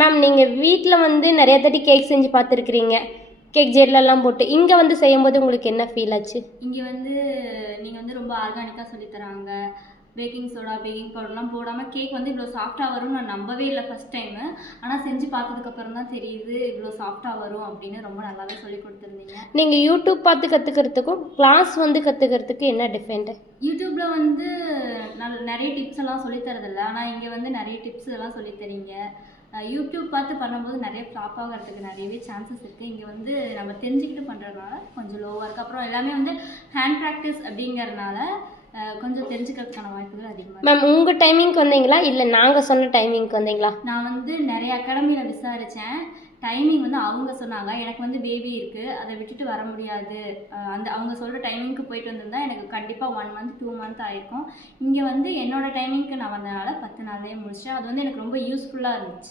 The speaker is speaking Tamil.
மேம் நீங்கள் வீட்டில் வந்து நிறைய தாட்டி கேக் செஞ்சு பார்த்துருக்குறீங்க, கேக் ஜெல்லெல்லாம் போட்டு. இங்கே வந்து செய்யும்போது உங்களுக்கு என்ன ஃபீல் ஆச்சு? இங்கே வந்து நீங்கள் வந்து ரொம்ப ஆர்கானிக்காக சொல்லித்தராங்க. பேக்கிங் சோடா, பேக்கிங் பவுடர்லாம் போடாமல் கேக் வந்து இவ்வளோ சாஃப்டாக வரும்னு நான் நம்பவே இல்லை ஃபஸ்ட் டைமு. ஆனால் செஞ்சு பார்த்ததுக்கப்புறம் தான் தெரியுது இவ்வளோ சாஃப்டாக வரும் அப்படின்னு. ரொம்ப நல்லாவே சொல்லி கொடுத்துருந்தீங்க. நீங்கள் யூடியூப் பார்த்து கற்றுக்கிறதுக்கும் கிளாஸ் வந்து கற்றுக்கிறதுக்கு என்ன டிஃப்ரெண்ட்டு? யூடியூப்பில் வந்து நிறைய டிப்ஸ் எல்லாம் சொல்லித்தரதில்ல, ஆனால் இங்கே வந்து நிறைய டிப்ஸ் எல்லாம் சொல்லித்தரீங்க. யூடியூப் பார்த்து பண்ணும்போது நிறைய ஃப்ளாப் ஆகிறதுக்கு நிறையவே சான்சஸ் இருக்குது. இங்கே வந்து நம்ம தெரிஞ்சுக்கிட்டு பண்ணுறதுனால கொஞ்சம் லோவாக இருக்குது. அப்புறம் எல்லாமே வந்து ஹேண்ட் ப்ராக்டிஸ் அப்படிங்கிறதுனால கொஞ்சம் தெரிஞ்சுக்கிறதுக்கான வாய்ப்புகள் அதிகமாக. மேம் உங்கள் டைமிங்க்கு வந்தீங்களா இல்லை நாங்கள் சொன்ன டைமிங்க்கு வந்தீங்களா? நான் வந்து நிறைய அகாடமியில் விசாரித்தேன். டைமிங் வந்து அவங்க சொன்னாங்க. எனக்கு வந்து பேபி இருக்குது, அதை விட்டுட்டு வர முடியாது. அந்த அவங்க சொல்கிற டைமிங்க்கு போயிட்டு வந்திருந்தா எனக்கு கண்டிப்பாக 1 மந்த் 2 மந்த் ஆயிருக்கும். இங்கே வந்து என்னோடய டைமிங்க்கு நான் வந்தனால 10 நாள்லேயே முடிச்சேன். அது வந்து எனக்கு ரொம்ப யூஸ்ஃபுல்லாக இருந்துச்சு.